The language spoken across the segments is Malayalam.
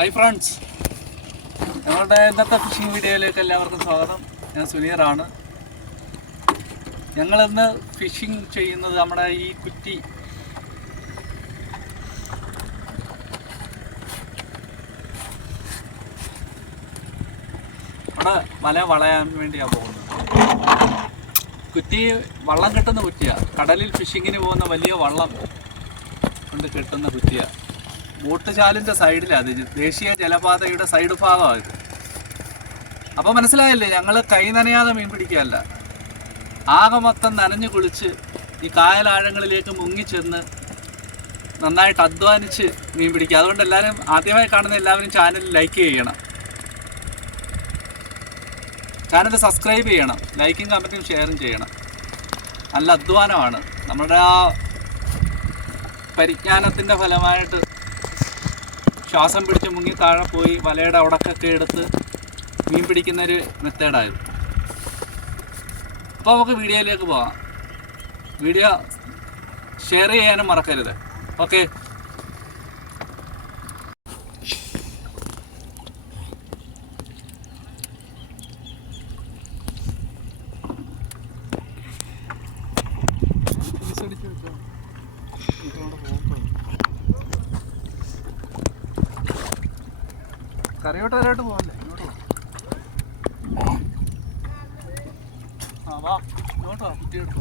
ഹായ് ഫ്രണ്ട്സ്, ഞങ്ങളുടെ ഇന്നത്തെ ഫിഷിംഗ് വീഡിയോയിലേക്ക് എല്ലാവർക്കും സ്വാഗതം. ഞാൻ സുനീറാണ്. ഞങ്ങളിന്ന് ഫിഷിംഗ് ചെയ്യുന്നത് നമ്മുടെ ഈ കുറ്റി അവിടെ വല വളയാൻ വേണ്ടിയാണ് പോകുന്നത്. കുറ്റി വള്ളം കെട്ടുന്ന കുറ്റിയാണ്. കടലിൽ ഫിഷിങ്ങിന് പോകുന്ന വലിയ വള്ളം കൊണ്ട് കെട്ടുന്ന കുറ്റിയാണ്. ബോട്ടുചാലിൻ്റെ സൈഡിലാണ്, അത് ദേശീയ ജലപാതയുടെ സൈഡ് ഭാഗമാണ് ഇത്. അപ്പോൾ മനസ്സിലായല്ലേ, ഞങ്ങൾ കൈ നനയാതെ മീൻ പിടിക്കുകയല്ല, ആകെ മൊത്തം നനഞ്ഞു കുളിച്ച് ഈ കായലാഴങ്ങളിലേക്ക് മുങ്ങിച്ചെന്ന് നന്നായിട്ട് അധ്വാനിച്ച് മീൻ പിടിക്കുക. അതുകൊണ്ട് എല്ലാവരും, ആദ്യമായി കാണുന്ന എല്ലാവരും ചാനൽ ലൈക്ക് ചെയ്യണം, ചാനൽ സബ്സ്ക്രൈബ് ചെയ്യണം, ലൈക്കും കമൻറ്റും ഷെയറും ചെയ്യണം. നല്ല അധ്വാനമാണ്. നമ്മുടെ ആ പരിജ്ഞാനത്തിൻ്റെ ഫലമായിട്ട് ശ്വാസം പിടിച്ച് മുങ്ങി താഴെ പോയി വലയുടെ ഉടക്കൊക്കെ എടുത്ത് മീൻ പിടിക്കുന്നൊരു മെത്തേഡായത്. അപ്പോൾ നമുക്ക് വീഡിയോയിലേക്ക് പോകാം. വീഡിയോ ഷെയർ ചെയ്യാനും മറക്കരുത്. ഓക്കെ, കരയോട്ടവരായിട്ട് പോകല്ലേ? ഇങ്ങോട്ട് വാ, ഇങ്ങോട്ടോ കുറ്റിയെടുത്തോ.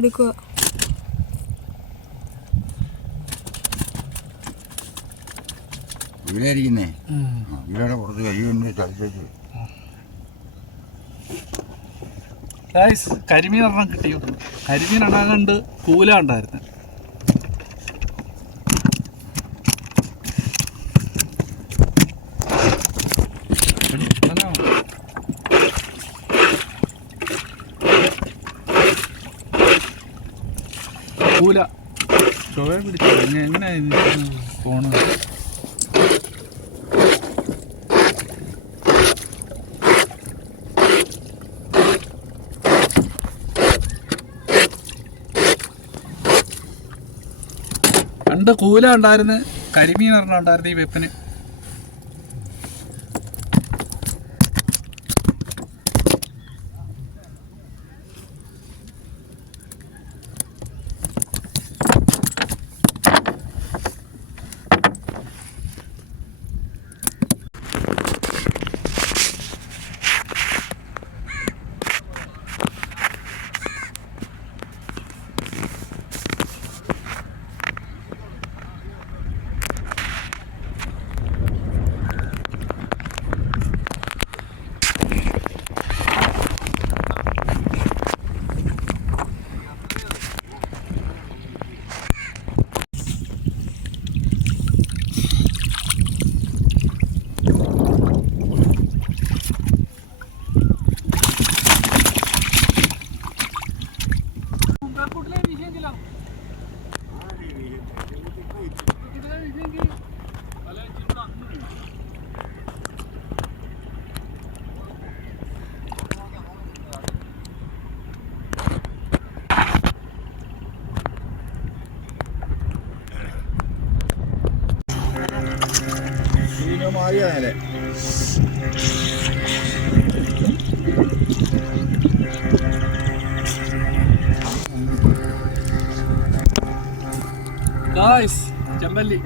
എടുക്കുക. ഇതിലായിരിക്കുന്നേ, ഇവിടെ കുറച്ച് കഴിയുണ്ട് ചലിച്ചു. കരിമീൻ എണ്ണം കിട്ടിയോ? കരിമീൻ എണ്ണം കണ്ട് കൂല ഉണ്ടായിരുന്നു. കൂല ചൊവ്വ പിടിച്ചു. എങ്ങനെ പോണത്? പണ്ട് കൂല ഉണ്ടായിരുന്നു, കരിമീൻ ഒരെണ്ണം ഉണ്ടായിരുന്നു ഈ വെപ്പിന്. മാറിയാലേ ചെമ്പല്ലി.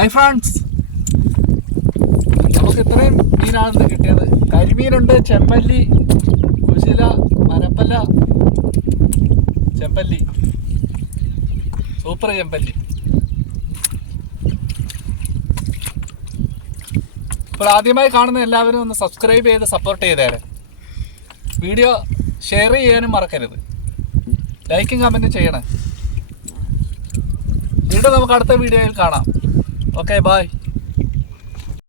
ഹായ് ഫ്രണ്ട്സ്, നമുക്ക് ഇത്രയും മീനാണ് കിട്ടിയത്. കരിമീനുണ്ട്, ചെമ്പല്ലി, കുശില, മരപ്പല്ല, ചെമ്പല്ലി, സൂപ്പർ ചെമ്പല്ലി. ഇപ്പോൾ ആദ്യമായി കാണുന്ന എല്ലാവരും ഒന്ന് സബ്സ്ക്രൈബ് ചെയ്ത് സപ്പോർട്ട് ചെയ്തേരെ. വീഡിയോ ഷെയർ ചെയ്യാനും മറക്കരുത്. ലൈക്കും കമൻറ്റും ചെയ്യണേ. വീണ്ടും നമുക്ക് അടുത്ത വീഡിയോയിൽ കാണാം. Okay, by.